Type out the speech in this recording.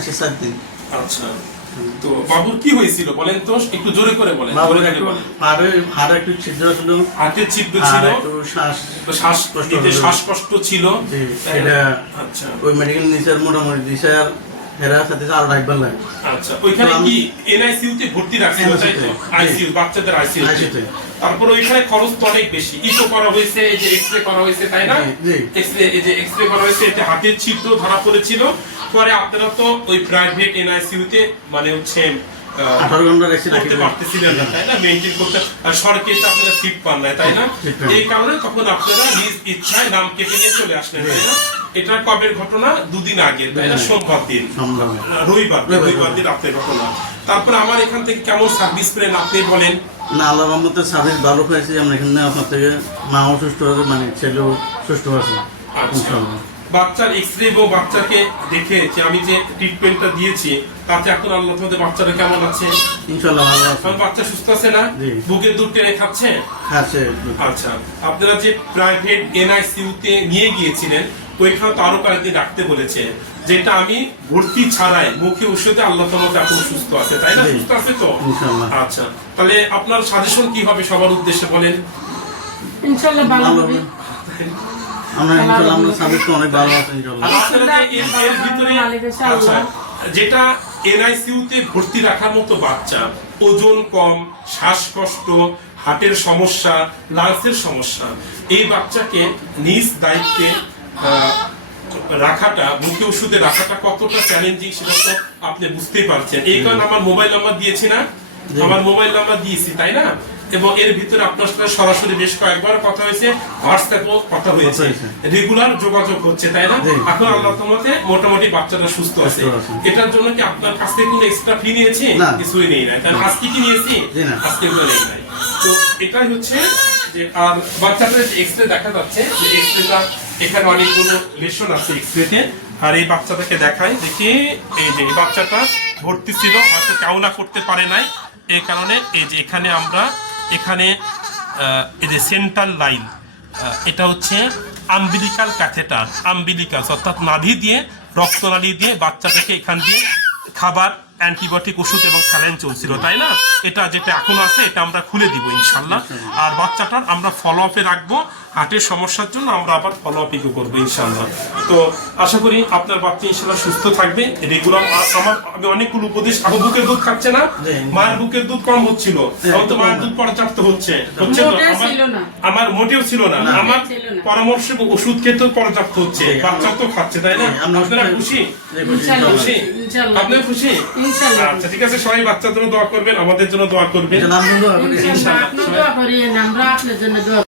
আজকে সাত দিন। আচ্ছা তো বাবুর কি হয়েছিল বলেন তো? একটু জোরে করে বলেন জোরে করে একটু বলেন। হাড়ে হাড়ে একটু ছিদ্র ছিল। হাতের ছিদ্র ছিল। একটু শ্বাস শ্বাস। শ্বাসকষ্ট ছিল। এটা- আচ্ছা। ওই মেডিকেল নিচের মোটামুটি দিছে হেরা সাথে আরও রাখবেন লাগে আচ্ছা ওইখানে কি এনআইসিইউ তে ভর্তি রাখছেন তাই তো? আইসিইউ বাচ্চাদের আইসিইউ তারপর ওইখানে খরচ তো অনেক বেশি। ইকো করা হয়েছে এই যে এক্সরে করা হয়েছে তাই না। এক্সরে এই যে এক্সরে করা হয়েছে এতে হাতের ছিদ্র ধরা পড়েছিল। পরে আপনারা তো ওই প্রাইভেট এনআইসিইউ তে মানে হচ্ছে আঠারো ঘণ্টা করতে পারতেছিলেন না তাই না? মেনটেন করতে আর সরকারি তো আপনারা সিট পান না তাই না। এই কারণে তখন আপনারা নিজ ইচ্ছায় নাম কেটে নিয়ে চলে আসলেন তাই না? এটা কবের ঘটনা? দুদিন আগে তাই না? সোমবার দিন। রবিবার রবিবার। দিন রাতের ঘটনা। তারপরে আমার এখান থেকে কেমন সার্ভিস পেলেন আপনি বলেন। না আল্লাহ রহমতের সার্ভিস ভালো হয়েছে আমরা এখানে আপনার থেকে মাও সুস্থ আছে মানে ছেলেও সুস্থ আছে আচ্ছা। ইনশাআল্লাহ। এক্স রে এবং বাচ্চাকে দেখে যে আমি যে ট্রিটমেন্টটা দিয়েছি তাতে এখন আল্লাহ তোমাদের বাচ্চাটা কেমন আছে? ইনশাল্লাহ ভালো আছে। বাচ্চা সুস্থ আছে না? জি। বুকের দুধ টেনে খাচ্ছে? খাচ্ছে। আচ্ছা আপনারা যে প্রাইভেট এনআইসিইউ তে নিয়ে গিয়েছিলেন ওইখানে তো আরও কয়েকদিন রাখতে বলেছে যেটা আমি ভর্তি ছাড়াই মুখে ওষুধে আল্লাহ তোমাকে এখন সুস্থ আছে তাই না? সুস্থ আছে তো? ইনশাআল্লাহ। আচ্ছা তাহলে আপনার সাজেশন কি হবে সবার উদ্দেশ্যে বলেন? ইনশাল্লাহ ভালো ভালো হবে। আমরা ইনশাল্লাহ আমরা সার্ভিস অনেক ভালো আছে ইনশাল্লাহ আর আপনারা যে এর এর ভিতরে মালিকের আচ্ছা আল্লাহ। যেটা এনআইসিইউ তে ভর্তি রাখার মতো বাচ্চা ওজন কম শ্বাসকষ্ট হার্টের সমস্যা লাংসের সমস্যা এই বাচ্চাকে নিজ দায়িত্বে আহ, রাখাটা মুখে ওষুধে রাখাটা কতটা চ্যালেঞ্জিং সেটা তো আপনি বুঝতেই পারছেন। এই কারণে আমার মোবাইল নাম্বার দিয়েছি না? আমার মোবাইল নাম্বার দিয়েছি তাই না? এবং এর ভিতরে আপনার সাথে সরাসরি বেশ কয়েকবার কথা হয়েছে হোয়াটসঅ্যাপও কথা হয়েছে। রেগুলার যোগাযোগ হচ্ছে তাই না। এখন আল্লাহ তোমাতে মোটামুটি বাচ্চাটা সুস্থ আছে। এটার জন্য কি আপনার কাছ থেকে কোনো এক্সট্রা ফি নিয়েছি? না। কিছুই নেই নাই। কারণ আজকে কি নিয়েছি? আজকে কোনো নেই নাই। তো এটাই হচ্ছে যে আর বাচ্চাটার যে এক্সরে দেখা যাচ্ছে যে এক্সরেটা এখানে অনেকগুলো লেশন আছে এক্সরেতে আর এই বাচ্চাটাকে দেখাই দেখি এই যে বাচ্চাটা ভর্তি ছিল হয়তো কাউনা করতে পারে নাই। এই কারণে এই যে এখানে আমরা এখানে এই যে সেন্ট্রাল লাইন এটা হচ্ছে আম্বিলিকাল ক্যাথেটার আম্বিলিকাল অর্থাৎ নাভি দিয়ে, রক্তনালী দিয়ে বাচ্চাটাকে এখান দিয়ে খাবার অ্যান্টিবায়োটিক ওষুধ এবং স্যালাইন চলছিল তাই না? এটা যেটা এখন আছে এটা আমরা খুলে দিব ইনশাল্লাহ আর বাচ্চাটার আমরা ফলো আপে রাখব হার্টের সমস্যার জন্য আমরা আবার ফলো আপে করব ইনশাল্লাহ তো আশা করি আপনার বাচ্চা ইনশাল্লাহ সুস্থ থাকবে রেগুলার আমার আমি অনেকগুলো উপদেশ আবু বুকের দুধ খাচ্ছে না? মায়ের বুকের দুধ কম হচ্ছিল এখন তো মায়ের দুধ পর্যাপ্ত হচ্ছে। হচ্ছে আমার- ছিল না। আমার মোটেও ছিল না। আমার পরামর্শ ওষুধ খেতেও পর্যাপ্ত হচ্ছে। বাচ্চা তো খাচ্ছে তাই না? আপনারা খুশি। খুশি, ইনশাআল্লাহ। খুশি? আচ্ছা ঠিক আছে সবাই বাচ্চার জন্য দোয়া করবেন আমাদের জন্য দোয়া করবেন। আমরা আপনার জন্য দোয়া